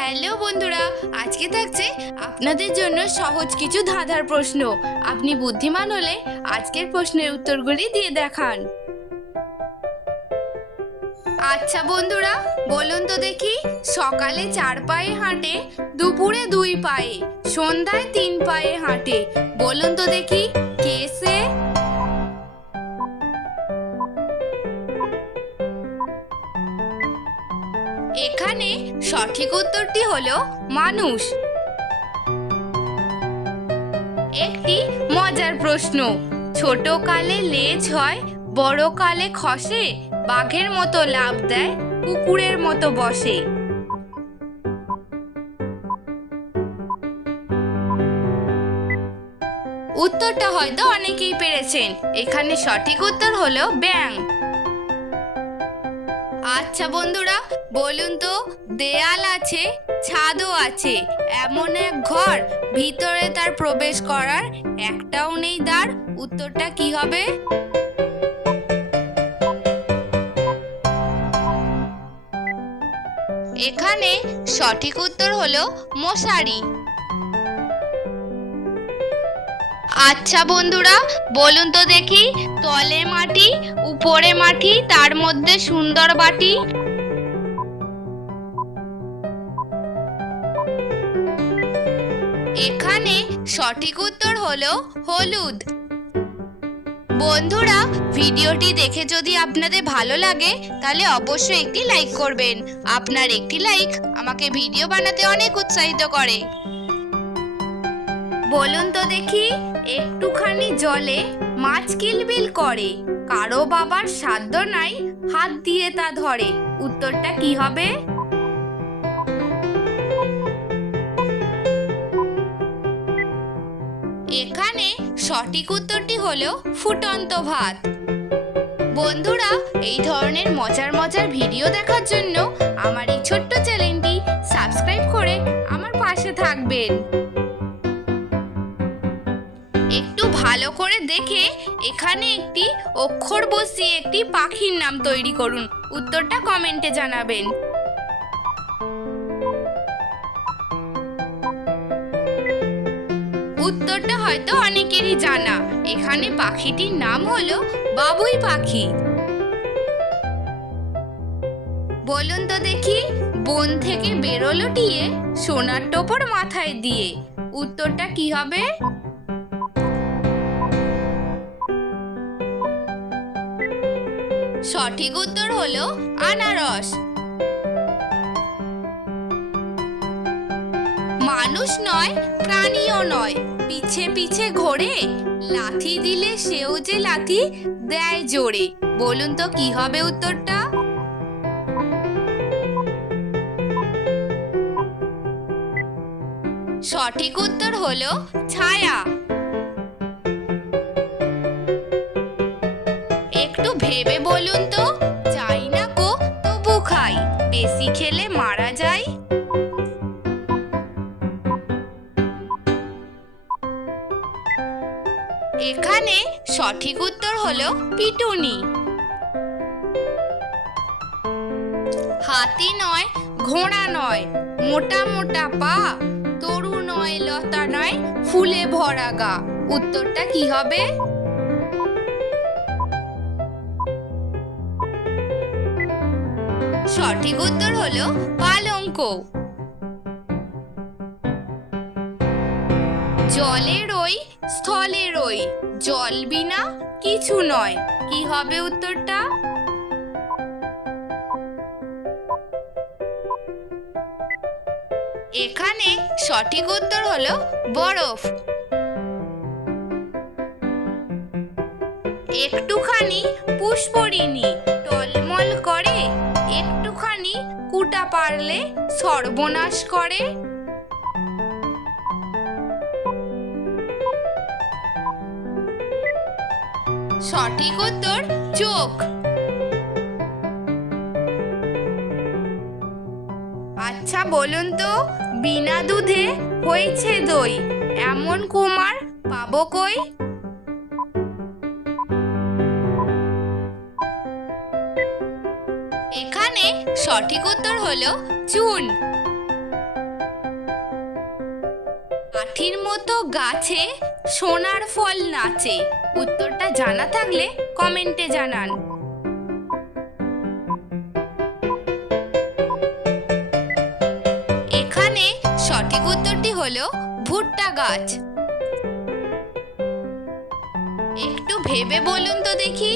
Hello বন্ধুরা, আজকে থাকছে আপনাদের জন্য সহজ কিছু ধাঁধার প্রশ্ন। আপনি বুদ্ধিমান হলে আজকের প্রশ্নের উত্তরগুলি দিয়ে দেখান। আচ্ছা বন্ধুরা, বলুন তো দেখি, সকালে চার পায়ে হাঁটে, দুপুরে দুই পায়ে, সন্ধ্যায় তিন পায়ে হাঁটে, বলুন তো দেখি, কে সে? এখানে সঠিক উত্তরটি হলো মানুষ। একটি মজার প্রশ্ন। ছোট কালে লেজ হয়, বড় কালে খসে, বাঘের মতো লাভ দেয়, কুকুরের মতো বসে। উত্তরটা হয়তো অনেকেই পেরেছেন। এখানে সঠিক উত্তর হলো ব্যাং আচ্ছা বন্ধুরা, বলুন তো, দেয়াল আছে, ছাদও আছে, এমন এক ঘর, ভিতরে তার প্রবেশ করার একটাও নেই দ্বার, উত্তরটা কি হবে? এখানে সঠিক উত্তর হলো মশারি। আচ্ছা বন্ধুরা, বলুন তো দেখি তলে মাটি উপরে মাটি, তার মধ্যে সুন্দর বাটি? এখানে সঠিক উত্তর হলো হলুদ। বন্ধুরা, ভিডিওটি দেখে যদি আপনাদের ভালো লাগে, তাহলে অবশ্যই একটি লাইক করবেন। আপনার একটি লাইক আমাকে ভিডিও বানাতে অনেক উৎসাহিত করে। বলুন তো দেখি, একটুখানি জলে মাছ কিলবিল করে। কারও বাবার সাধ্য নাই হাত দিয়ে তা ধরে। উত্তরটা কি হবে? এখানে সঠিক উত্তরটি হলো ফুটন্ত ভাত। বন্ধুরা, এই ধরনের মজার মজার ভিডিও দেখার জন্য আমার এই ছোট্ট চ্যানেলটি সাবস্ক্রাইব করে আমার পাশে থাকবেন। ভালো করে দেখে এখানে একটি অক্ষর বসিয়ে একটি পাখির নাম তৈরি করুন। উত্তরটা কমেন্টে জানাবেন। উত্তরটা হয়তো অনেকেরই জানা। এখানে পাখিটির নাম হলো বাবুই পাখি। বলুন তো দেখি, বন থেকে বেরোলো টিয়ে সোনার টোপর মাথায় দিয়ে। উত্তরটা কি হবে? সঠিক উত্তর হলো আনারস। মানুষ নয়, প্রাণীও নয়। পিছে পিছে ঘোরে, লাথি দিলে সেও যে লাথি দেয় জোরে। বলুন তো কি হবে উত্তরটা? সঠিক উত্তর হলো ছায়া। একটু ভেবে বলুন এখানে সঠিক উত্তর হলো পিটুনি। হাতি নয়, ঘোড়া নয়, মোটা মোটা পা, তরু নয়, লতা নয়, ফুলে ভরা গা। উত্তরটা কি হবে? সঠিক উত্তর হলো পালঙ্ক। জলে রই স্থলের ওই। জল বিনা কিছু নয়। কি হবে উত্তরটা? এখানে সঠিক উত্তর হলো বরফ। একটুখানি পুষ্পরিণী টলমল করে, একটুখানি কুটা পারলে সর্বনাশ করে। সঠিক উত্তর, চোখ। আচ্ছা বলুন তো, বিনা দুধে হয়েছে দই, এমন কুমার পাবো কই? এখানে সঠিক উত্তর হলো চুন। আঠির মতো গাছে সোনার ফল নাচে। উত্তরটা জানা থাকলে কমেন্টে জানান। এখানে সঠিক উত্তরটি হলো ভুট্টা গাছ। একটু ভেবে বলুন তো দেখি,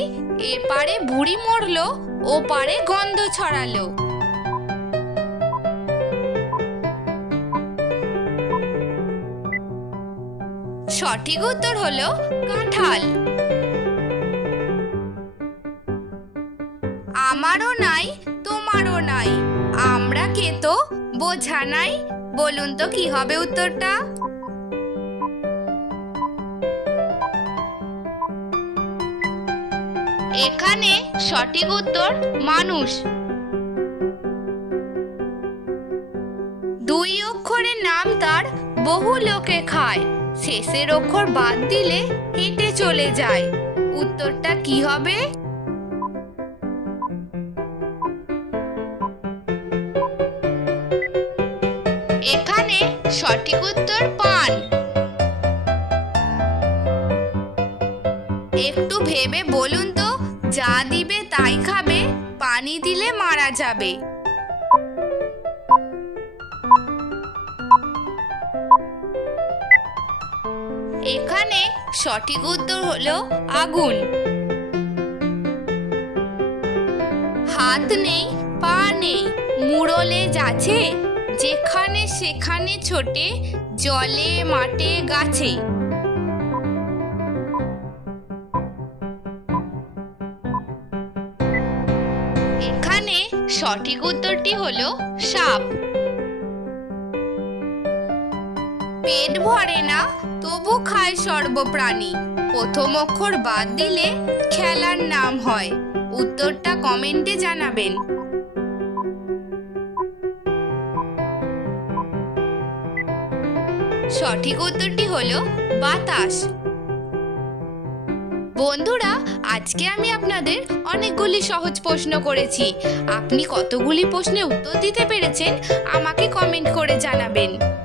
এপারে বুড়ি মরলো ও পারে গন্ধ ছড়ালো। সঠিক উত্তর হলো কাঁঠাল। আমারও নাই, তোমারও নাই। আমরা কে তো? বোঝা নাই। বলুন তো কি হবে উত্তরটা? এখানে সঠিক উত্তর মানুষ। দুই অক্ষরের নাম তার বহু লোকে খায়। শেষের অক্ষর বাদ দিলে হেঁটে চলে যায়। উত্তরটা কি হবে? এখানে সঠিক উত্তর পান। একটু ভেবে বলুন তো, যা দিবে তাই খাবে, পানি দিলে মারা যাবে। এখানে সঠিক উত্তর হলো আগুন। হাত নেই, পা নেই, মুড়লে যাচ্ছে, যেখানে সেখানে ছোটে, জলে, মাঠে, গাছে। এখানে সঠিক উত্তরটি হলো সাপ। পেট ভরে না, তবু খায় সর্বপ্রাণী। প্রথম অক্ষর বাদ দিলে খেলার নাম হয়। উত্তরটা কমেন্টে জানাবেন। সঠিক উত্তরটি হলো বাতাস। বন্ধুরা, আজকে আমি আপনাদের অনেকগুলি সহজ প্রশ্ন করেছি। আপনি কতগুলি প্রশ্নের উত্তর দিতে পেরেছেন, আমাকে কমেন্ট করে জানাবেন।